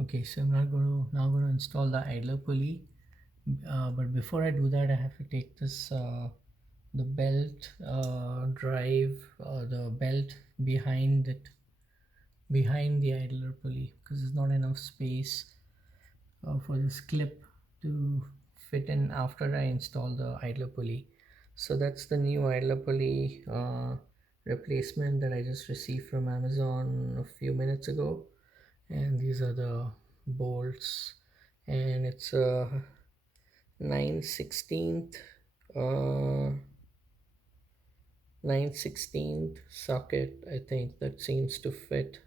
Okay, so I'm not now going to install the idler pulley, but before I do that I have to take this the belt drive, the belt behind the idler pulley, because there's not enough space for this clip to fit in after I install the idler pulley. So that's the new idler pulley replacement that I just received from Amazon a few minutes ago, and these are the bolts, and it's a 9/16 uh 9/16 socket, I think, that seems to fit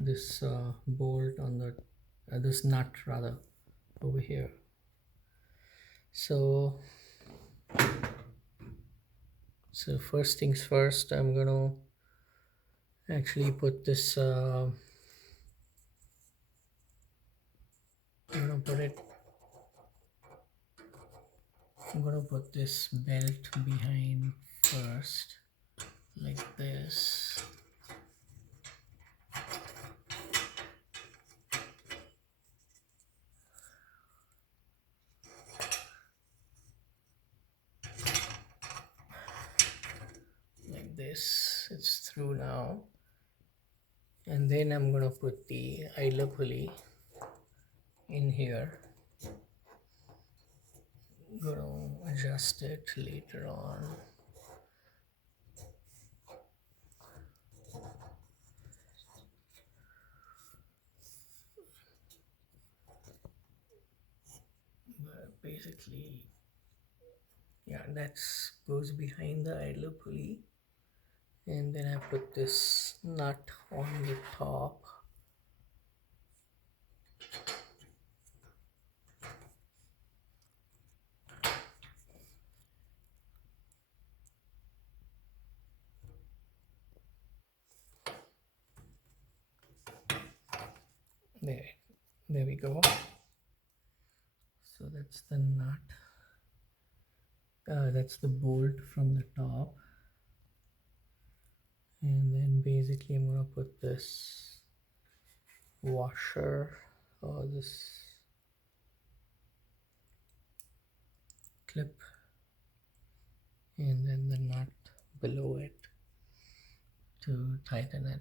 this bolt on the this nut rather over here. So first things first, I'm gonna actually put this I'm gonna put this belt behind first, like this. Like this, it's through now. And then I'm gonna put the idler pulley in here. Gonna adjust it later on. But basically, yeah, that's goes behind the idler pulley. And then I put this nut on the top. There we go. So that's the nut. That's the bolt from the top. And then basically I'm gonna put this washer or this clip, and then the nut below it to tighten it.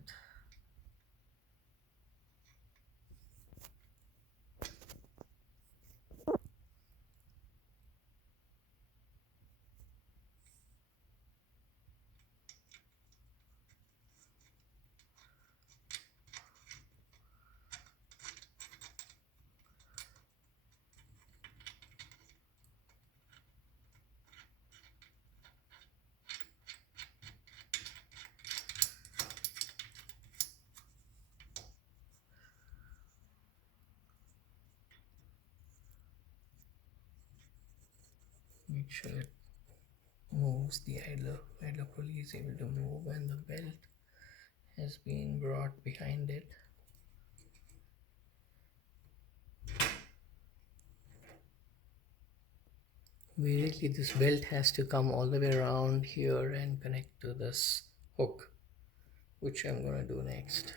Make sure it moves. The idler pulley is able to move, and the belt has been brought behind it. Basically this belt has to come all the way around here and connect to this hook, which I'm gonna do next.